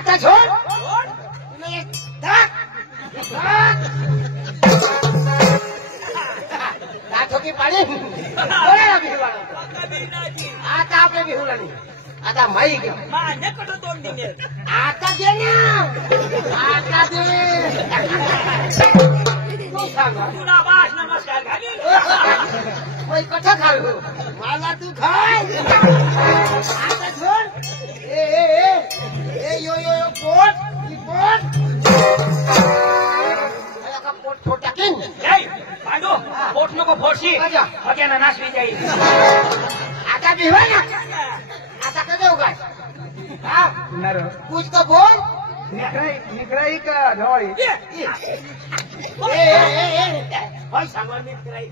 आता झोड की पाणी आता आपल्या बिहूला नाही आता माई घ्या आता दे ना आता दे तू सांगा नमस्कार मग कसं खाऊ मला तू खाय आता झोड ए यो यो यो पोट पोट पोट पोट टाकीन पांडू पोट नको फोडशी ना नाशली जाईल आता बिहवा ना आता कधी उगाय कुछ तो बोल निकराई का ढवाळी सांगा निखराई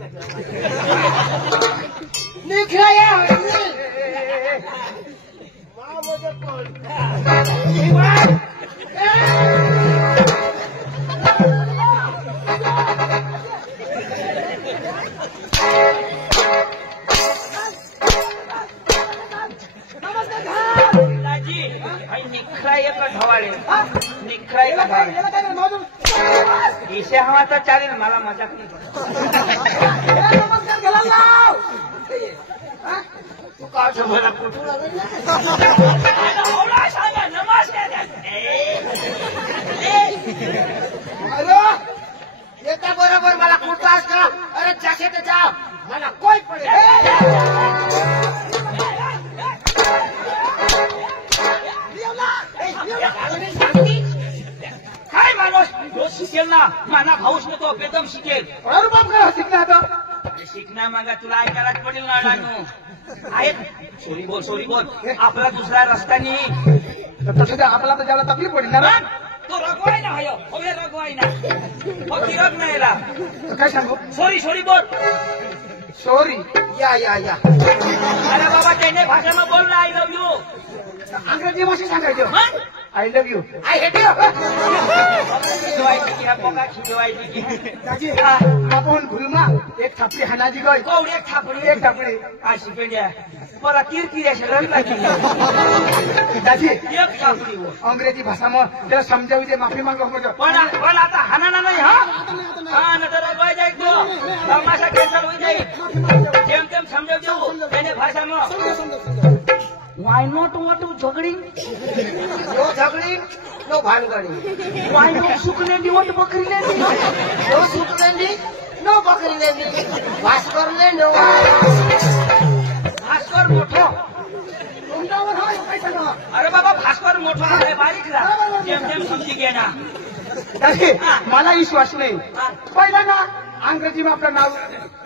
निखराई का ढवाळे निखराई का ढवाळे इशे हवा तर चालेल मला मजाक नाही तू का मला कुठून अरे येता बरोबर मला कुठं का अरे जाके तर जा मला कोई पडेल काय माणूस रोज शिकेल ना माझा भाऊस न तो बेदम शिकेल शिकणार शिकणार मग तुला ऐकायलाच पडेल ना लानू आहे सॉरी बोल आपला दुसरा रस्ता नाही तसं आपला तर ज्याला तकलीफ पडेल ना तो रगवाय ना हयो हवे रगवाय ना हो तिरक नाही काय सांगू सॉरी बोल सॉरी या अरे बाबा त्याने भाषेમાં बोल ना आय लव्ह यू अंग्रेजी भाषेत सांगायचं I love you I hate you शिवायची की पोका शिवायची की दाजी आपण भुलमा एक थापडी हानाजी गय कौडी एक थापडी अशी पेंड्या मला किरकिरी अशी रंगला की दाजी एक थापडी अंग्रेजी भाषाમાં त्याला समजावी दे माफी मागो पण आता हाना नाही हा नंतर रगवाय जाईल तो तमाशा कॅन्सल होई जाईल तेम समजाव देऊ त्याने भाषाમાં Why not what झगडी नो झगडी नो भानगडी Why not सुकलेली वट बकरी लेली नो सुकलेली नो बकरी लेली भास्कर ले नो भास्कर मोठो अरे बाबा भास्कर मोठो आहे बारीक ला तेम समजी घे ना दाजी मला विश्वास नाही पहिला ना अंग्रेजीમાં आपलं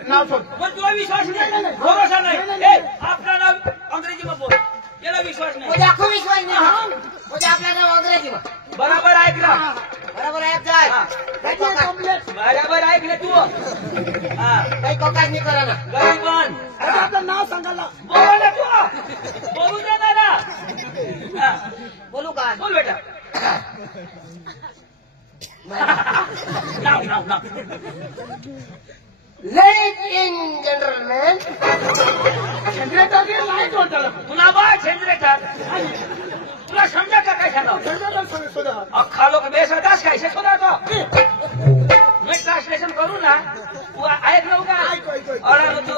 नाव शोध पण तुला विश्वास नाही भरोसा नाही आपलं नाव अंग्रेजीમાં बोल याला विश्वास नाही मुझे आखो विश्वास नहीं मुझे आपला नाव अंग्रेजी में बराबर ऐकला बराबर ऐक जाय बराबर ऐकले तू काही कोकाच नाही करा ना गरीबन आपलं नाव सांगायला बोल ना तू बोलू दे ना बोलू का बोल बेटा नाव Ladies and gentlemen, तुला बा जनरेटर तुला समजा का काय सांगा अख्खा लोक बेसरदास कैसे शोधातो मी ट्रान्सलेशन करू ना तू ऐक नव्हतं का अरे तू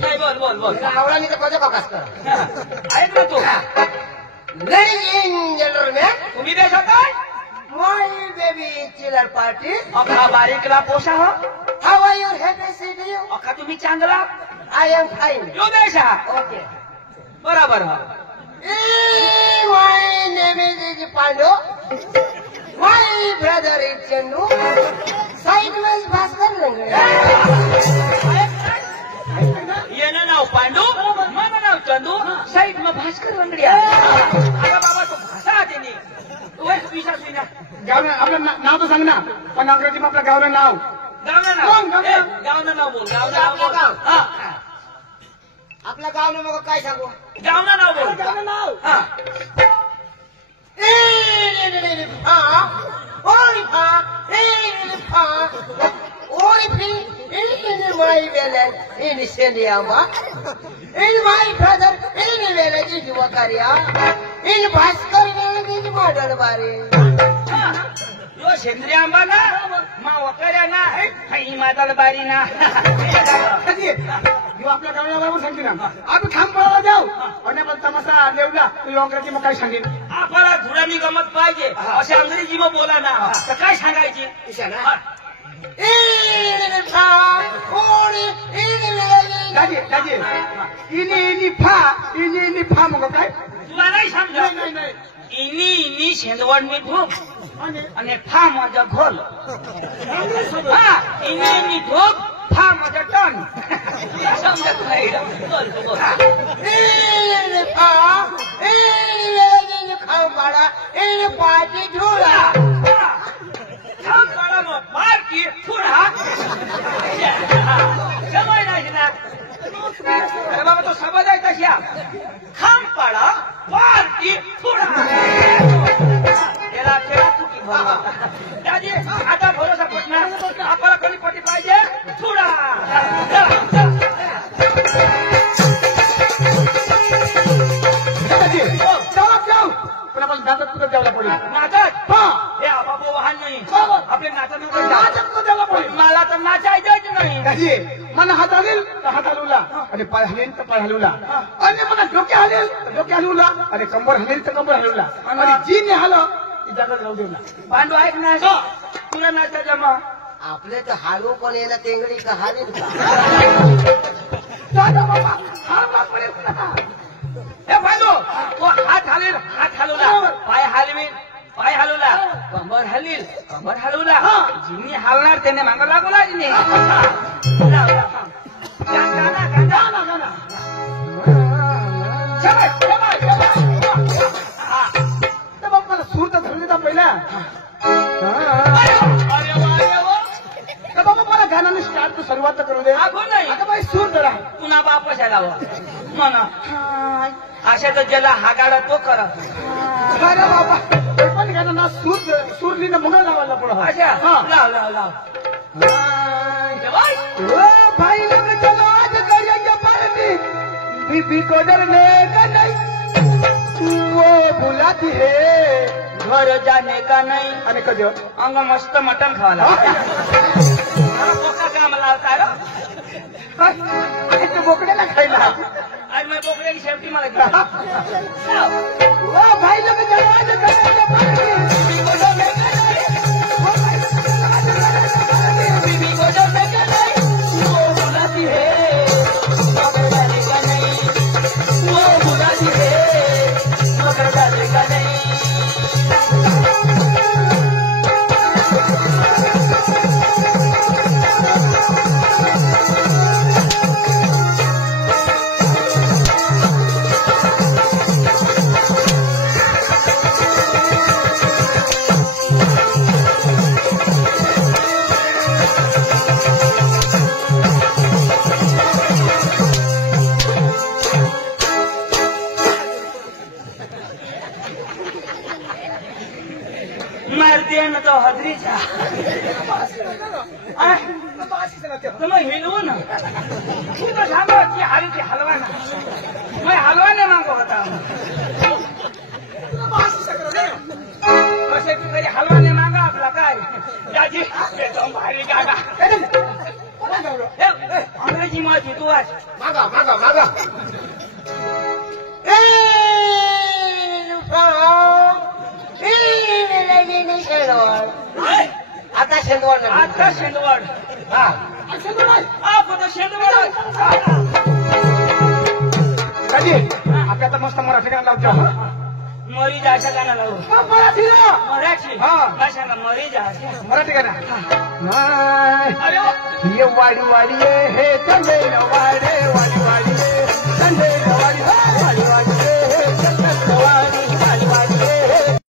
नाही बोल आवडा नाही तर कसं कोकाच करा ऐक ना तू Ladies and gentlemen, तुम्ही बेसरदास my baby chiller party. अख्खा बारीकला पोसा हो How are you? Happy to see you. अख्खा तुम्ही चांगला I am fine. Yo Besa Okay. बराबर हो My name is Pandu. My brother is Chandu. Sideways Bhaskar Langre. ये नाव पांडू माझं नाव चंदू साईड मग भास्कर वंगडिया अरे बाबा तो भाषा देणे तू विश्वास नाही ना गावना आपलं नाव तर सांग ना पण अंग्रेजीમાં आपलं गावना नाव गावना नाव बोल गावना नाव हा आपल्या गावनं मग काय सांगू गावना नाव बोल गावनं नाव हा in my village in Sendiama, in my brother in village in Wakaria, in Bhaskar village in model बारे यो सेंद्रिय आंबा ना मा वकऱ्या ना हाई मादल बारी ना दाजी यो आपल्या गावाला बरोबर सांगते ना आम्ही खामपळाला जाऊ आणि आपण तमाशा लेवला तो अंग्रेजी मग काय सांगेन आपल्याला धुरामी गमत पाहिजे असे अंग्रेजी मग बोला ना तर काय सांगायची दाजी दाजी इनी फा मग काय तुला नाही समजा नाही नाही इनी शेंदवड मी ठोक आणि आणि फा माझा घोल हा इनी ठोक फा माझा टन समजत नाही बोल खाऊपाडा पाठी झुला खामपाडा मग पारकी थोडा समज नाही ना अरे बाबा तो समज आहे तशा खामपाडा पारकी थोडा त्याला त्याला चुकी दादी आता भरोसा पटणार आपल्याला कोणी पटी पाहिजे थोडा दाजी जाऊ पण आपण नाटक कुठं द्यायला पडेल नाचत हा हे बाबा वाहन नाही आपले नाचत नाटक कुठं द्यायला पडेल मला तर नाचायचंच नाही दाजी मन हात हलेल तर हात हलवला आणि पाय हलेल तर पाय हलवला आणि मला डोके हलेल तर डोके हलवला आणि कंबर हलेल तर कंबर हलवला आणि जी ने हल ती जागा राहू देऊ ना पांडू ऐक ना तुला नाचा जमा आपले तर हालू पण येणं तेंगडी का हालेल का दादा बाबा हारला पडेल ना हे पांडू तो हात हलवला पाय हलवला कंबर हलवला जिनी हलणार त्याने मागं लागवला जिने मला सूर तर धरले पहिला बाबा मला गाण्याने स्टार्ट तर सुरुवात तर करू दे नाही आता बाई सूर धरा पुन्हा बापस यायला म्हणा अशा तर ज्याला हागाडा तो करा अरे बाबा पण गाणं ना सूरली ना मुगा लावायला पडा अच्छा लाव भाई लोग चलो आज करेंगे पार्टी बीबी को डरने का नहीं वो बुलाती है घर जाने का नाही आणि कधी अंग मस्त मटण खावाला काम लावता तू बोकड्याला खायला आज मी बोकड्याची शेवटी मला भाई लोग चलो आज करेंगे पार्टी बीबी को डरने का नहीं वो बुलाती है मगर जाने का नहीं वो बुलाती है मगर जाने का नहीं मारते ना तो हजरीचा तुम्ही हिलवू ना तू तर सांगा की हारीची हलवा ना मी हलवाने मागो होता कसे तरी हलवाने मागा आपला काय त्याची भारी गागा अंग्रेजी माहिती तू आज मागा आता शेंदवड आता शेंदवड शेंदवड कधी आपल्या आता मस्त मराठी गाणं लावतो मरी जायच्या गाणं लावू मराठी भाषा मरी जायच्या मराठी गाणं अरे ये वाडी वाडी हे चंदेल वाडे वाडी